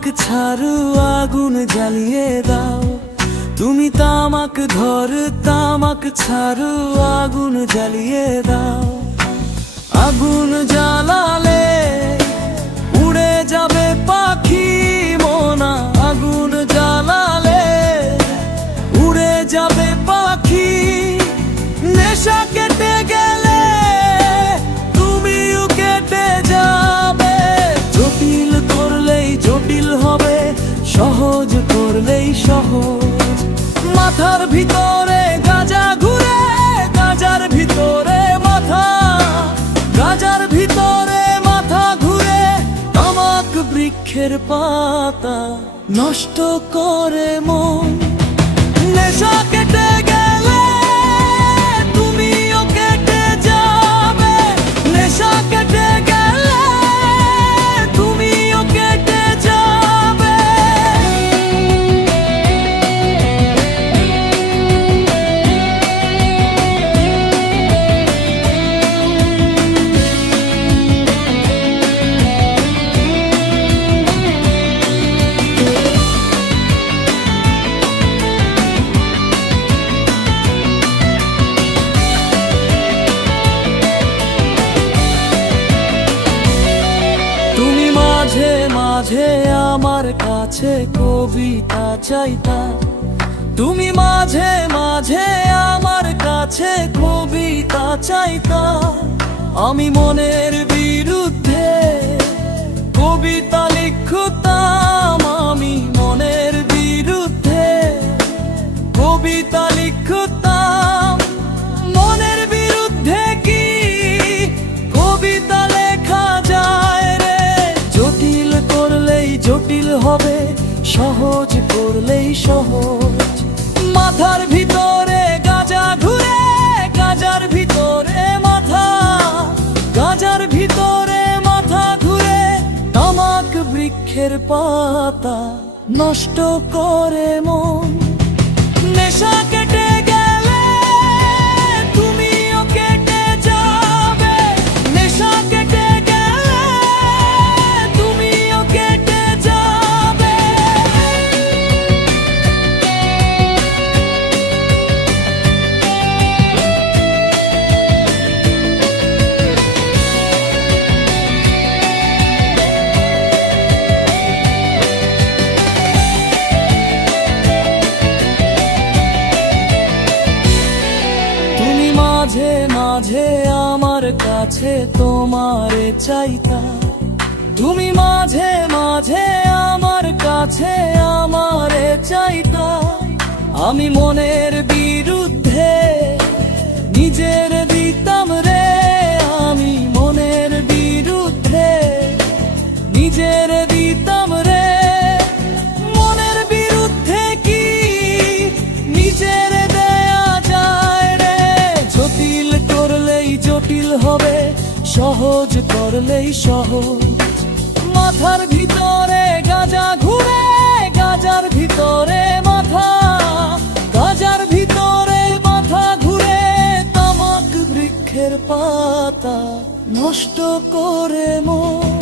তামাক ছাড়ু আগুন জ্বালিয়ে দাও, তুমি তামাক ধর তামাক ছাড়ু আগুন জ্বালিয়ে দাও। আগুন জ্বালালে উড়ে যাবে পাখি মোনা, আগুন জ্বালালে উড়ে যাবে পাখি। নেশা কেটে গেলে তুমিও কেটে যাবে, জটিল করলেই জটিল হবে, সহজ করলেই সহজ। মাথার ভিতরে গাঁজা ঘুরে, গাঁজার ভিতরে মাথা, গাঁজার ভিতরে মাথা ঘুরে। তামাক বৃক্ষের পাতা নষ্ট করে মন। নেশা কেটে গেলে তুমিও কেটে যাবে, নেশা কেটে গেলে তুমিও কেটে যাবে। তুমি মাঝে মাঝে আমার কাছে কবিতা চাইতা, তুমি মাঝে মাঝে আমার কাছে কবিতা চাইতা। আমি মনের বিরুদ্ধে কবিতা লিখতাম, আমি মনের বিরুদ্ধে কবিতা লিখতাম। মনের বিরুদ্ধে কি কবিতা লেখা যায় রে? জটিল করলেই জটিল হবে, সহজ করলেই সহজ। মাথার ভিতরে গাঁজা ঘুরে, গাঁজার ভিতরে মাথা, গাঁজার ভিতরে মাথা ঘুরে। তামাক বৃক্ষের পাতা নষ্ট করে মন। নেশা কেটে গেলে তুমিও কেটে যাবে, নেশা কেটে গেলে তুমিও কেটে যাবে। তুমি মাঝে মাঝে আমার কাছে তোমারে চাইতা, তুমি মাঝে মাঝে আমার কাছে আমারে চাইতা। আমি মনের বিরুদ্ধে নিজের দিতাম রে, আমি মনের বিরুদ্ধে নিজের দিতাম রে। মনের বিরুদ্ধে কি নিজের দেয়া যায় রে? জটিল করলেই জটিল হবে, সহজ করলেই সহজ। মাথার ভিতরে গাঁজা ঘুরে, গাঁজার ভিতরে মাথা, গাঁজার ভিতরে মাথা ঘুরে। তামাক বৃক্ষের পাতা নষ্ট করে মন।